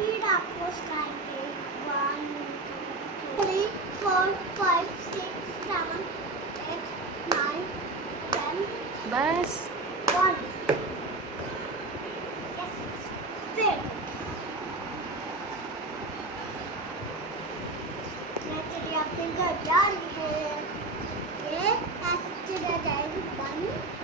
read आपको starting 1 2 3 4 5 6 7 8 9 10 बस 1 yes फिर मैं चलिए अपने घर जा रही है ये ऐसे चला जाएगी 1